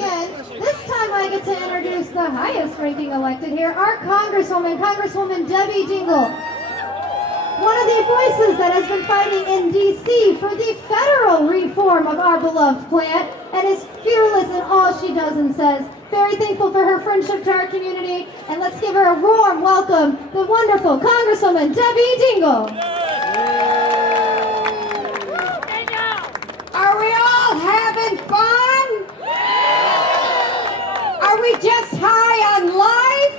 again. This time I get to introduce the highest ranking elected here, our Congresswoman Debbie Dingell. One of the voices that has been fighting in D.C. for the federal reform of our beloved plant and is fearless in all she does and says. Very thankful for her friendship to our community, and let's give her a warm welcome, the wonderful Congresswoman Debbie Dingell. Are we all having fun? Are we just high on life?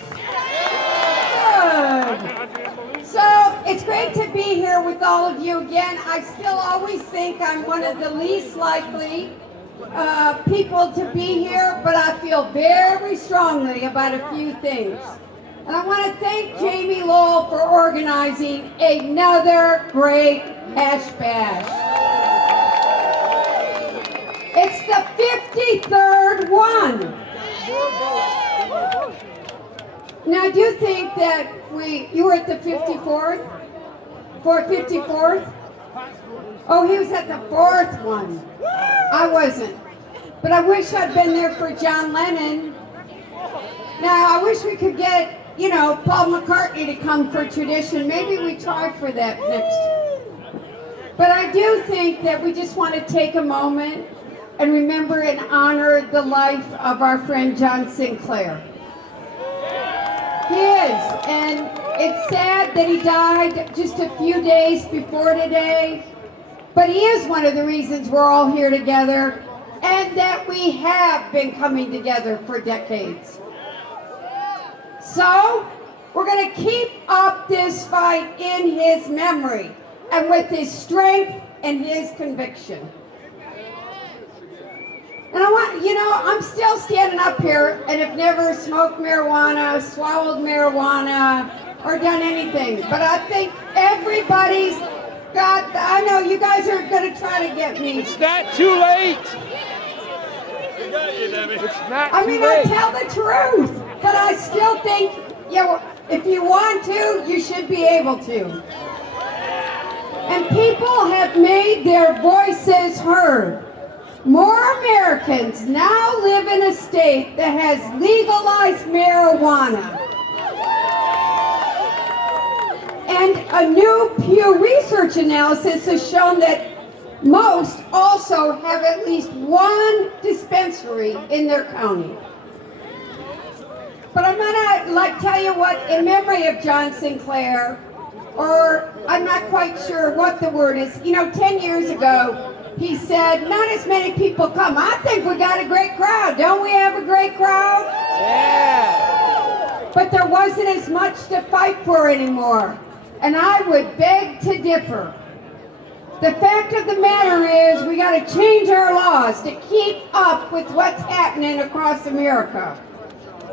Good. So it's great to be here with all of you again. I still always think I'm one of the least likely people to be here, but I feel very strongly about a few things. And I want to thank Jamie Lowell for organizing another great hash bash. It's the 53rd one. Now, I do think that you were at the 54th? 54th? Oh, he was at the 4th one. I wasn't. But I wish I'd been there for John Lennon. Now, I wish we could get, Paul McCartney to come for tradition. Maybe we try for that next. But I do think that we just want to take a moment and remember and honor the life of our friend John Sinclair. He is, and it's sad that he died just a few days before today, but he is one of the reasons we're all here together and that we have been coming together for decades. So, we're going to keep up this fight in his memory and with his strength and his conviction. And I'm still standing up here and have never smoked marijuana, swallowed marijuana, or done anything. But I think everybody's got, I know you guys are going to try to get me. It's not too late. It's not too late. I tell the truth, but I still think, if you want to, you should be able to. And people have made their voices heard. More Americans now live in a state that has legalized marijuana. And a new Pew Research analysis has shown that most also have at least one dispensary in their county. But I'm going to tell you what, in memory of John Sinclair, or I'm not quite sure what the word is, 10 years ago, he said, not as many people come. I think we got a great crowd. Don't we have a great crowd? Yeah. But there wasn't as much to fight for anymore. And I would beg to differ. The fact of the matter is we got to change our laws to keep up with what's happening across America.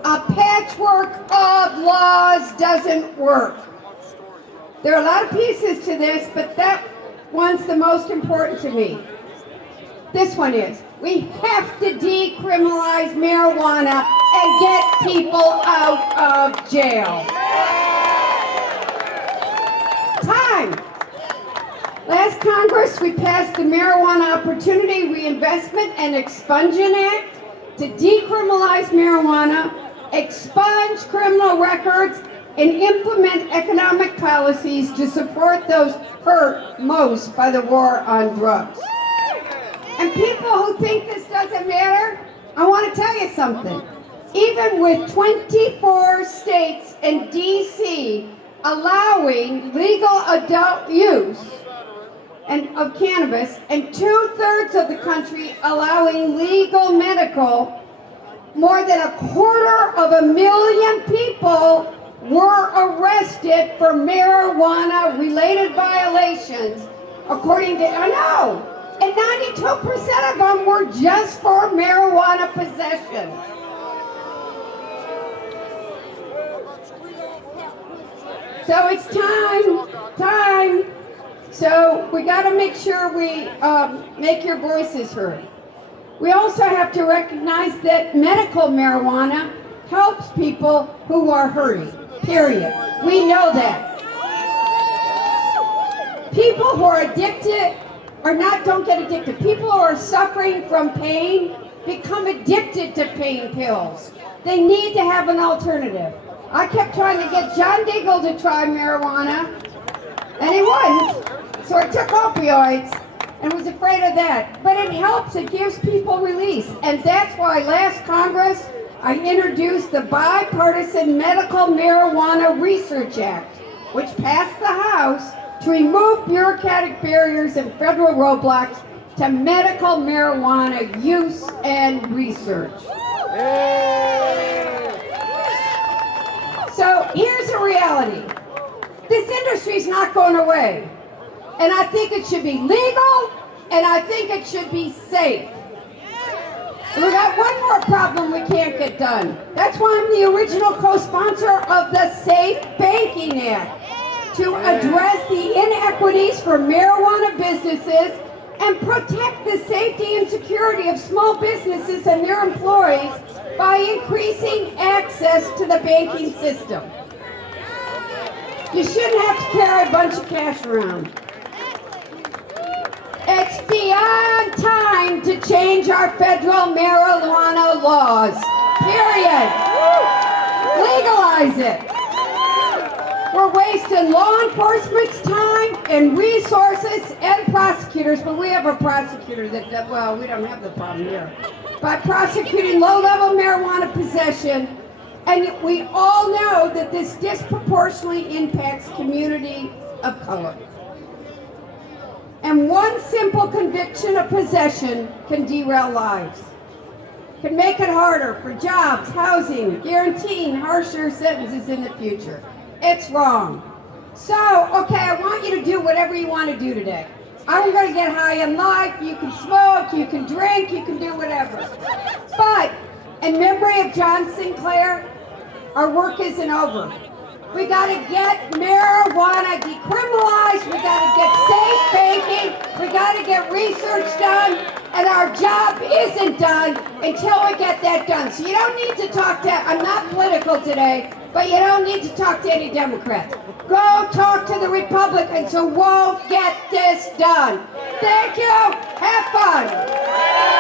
A patchwork of laws doesn't work. There are a lot of pieces to this, but that one's the most important to me. This one is, we have to decriminalize marijuana and get people out of jail. Time. Last Congress, we passed the Marijuana Opportunity Reinvestment and Expungement Act to decriminalize marijuana, expunge criminal records, and implement economic policies to support those hurt most by the war on drugs. And people who think this doesn't matter, I want to tell you something. Even with 24 states and D.C. allowing legal adult use of cannabis, and 2/3 of the country allowing legal medical, more than 250,000 people were arrested for marijuana-related violations, according to, and 92% of them were just for marijuana possession. So it's time. So we got to make sure we make your voices heard. We also have to recognize that medical marijuana helps people who are hurting, period. We know that. People who are addicted don't get addicted. People who are suffering from pain become addicted to pain pills. They need to have an alternative. I kept trying to get John Dingell to try marijuana, and he wouldn't. So I took opioids and was afraid of that. But it helps, it gives people release. And that's why last Congress, I introduced the Bipartisan Medical Marijuana Research Act, which passed the House to remove bureaucratic barriers and federal roadblocks to medical marijuana use and research. So here's the reality. This industry is not going away. And I think it should be legal, and I think it should be safe. And we got one more problem we can't get done. That's why I'm the original co-sponsor of the Safe Banking Act, to address the inequities for marijuana businesses and protect the safety and security of small businesses and their employees by increasing access to the banking system. You shouldn't have to carry a bunch of cash around. It's beyond time to change our federal marijuana laws. Period. Legalize it. We're wasting law enforcement's time and resources and prosecutors, but we have a prosecutor that, well, we don't have the problem here. By prosecuting low-level marijuana possession, and we all know that this disproportionately impacts community of color. And one simple conviction of possession can derail lives, can make it harder for jobs, housing, guaranteeing harsher sentences in the future. It's wrong. So, okay, I want you to do whatever you want to do today. I'm going to get high in life. You can smoke, you can drink, you can do whatever. But in memory of John Sinclair, our work isn't over. We got to get marijuana decriminalized. We got to get safe banking. We got to get research done. And our job isn't done until we get that done. So you don't need to talk to, I'm not political today, but you don't need to talk to any Democrats. Go talk to the Republicans who won't get this done. Thank you. Have fun.